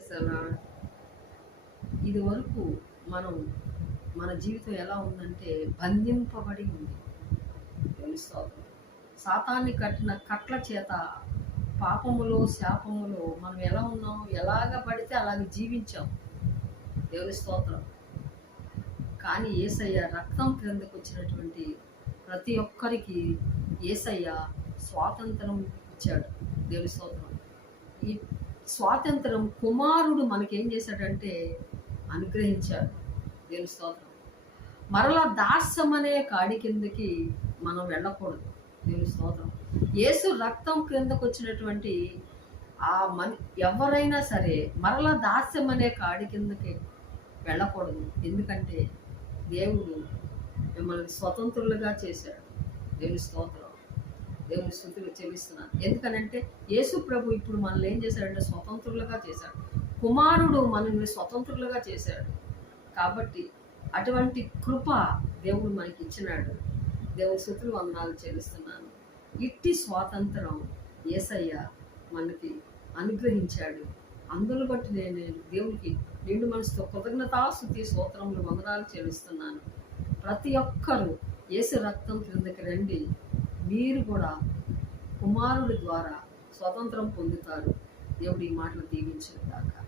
అసలు ఇది వరకు మనం మన జీవితం ఎలా ఉందంటే బంధింపబడి ఉంది. తెలుస్తోంది సాతాన్ని కట్టిన కట్ల చేత పాపములో శాపములో మనం ఎలా ఉన్నాం, ఎలాగ పడితే అలాగ జీవించాం. దేవుని స్తోత్రం. కానీ యేసయ్య రక్తం క్రిందకు వచ్చినటువంటి ప్రతి ఒక్కరికి యేసయ్య స్వాతంత్రం ఇచ్చాడు. దేవుని స్తోత్రం. ఈ స్వాతంత్రం కుమారుడు మనకేం చేశాడంటే అనుగ్రహించాడు. దేవుని స్తోత్రం. మరలా దాస్యం అనే కాడి కిందకి మనం వెళ్ళకూడదు. దేవుని స్తోత్రం. యేసు రక్తం క్రిందకు వచ్చినటువంటి ఆ ఎవరైనా సరే మరలా దాస్యం అనే కాడి కిందకి వెళ్ళకూడదు. ఎందుకంటే దేవుడు మిమ్మల్ని స్వతంత్రులుగా చేశాడు. దేవుని స్తోత్రం. దేవుని స్తుతులు చెల్లిస్తున్నాను. ఎందుకనంటే యేసు ప్రభు ఇప్పుడు మనల్ని ఏం చేశాడంటే స్వతంత్రులుగా చేశాడు. కుమారుడు మనల్ని స్వతంత్రులుగా చేశాడు. కాబట్టి అటువంటి కృప దేవుడు మనకి ఇచ్చినాడు. దేవుని స్తుతులు వందనాలు చెల్లిస్తున్నాను. ఇట్టి స్వాతంత్రం యేసయ్య మనకి అనుగ్రహించాడు. అందును బట్టి నేను దేవునికి నిండు మనసుతో కృతజ్ఞతాస్తుతి స్తోత్రములు వందనాలు చెల్లిస్తున్నాను. ప్రతి ఒక్కరూ యేసు రక్తం క్రిందకి రండి. మీరు కూడా కుమారుడి ద్వారా స్వతంత్రం పొందుతారు. దేవుడి ఈ మాటలు దీవించుగాక.